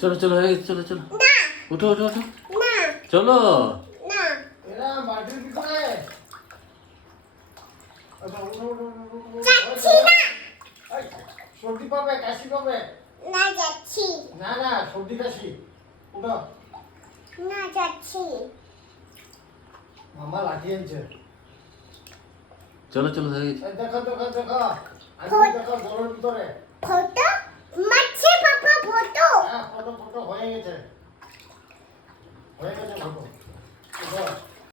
চলো চলো হয়ে গেছে, চলো চলো না উঠো উঠো উঠো না চলো। না এরা মাটির ভিতরে আচ্ছা উঠো উঠো উঠো, উঠো, উঠো। যাচ্ছি না এই, সর্দি পাবে কাশি পাবে না যাচ্ছি না না সর্দি কাশি উঠো না যাচ্ছি মামা লাঠি আনছে চলো চলো হয়ে গেছে। এই দেখো দেখো দেখো দেখো ঘরের ভিতরে ফটো মারছে পাপা ফটো হ্যাঁ ফটো ফটো হয়ে গেছে ফটো উঠো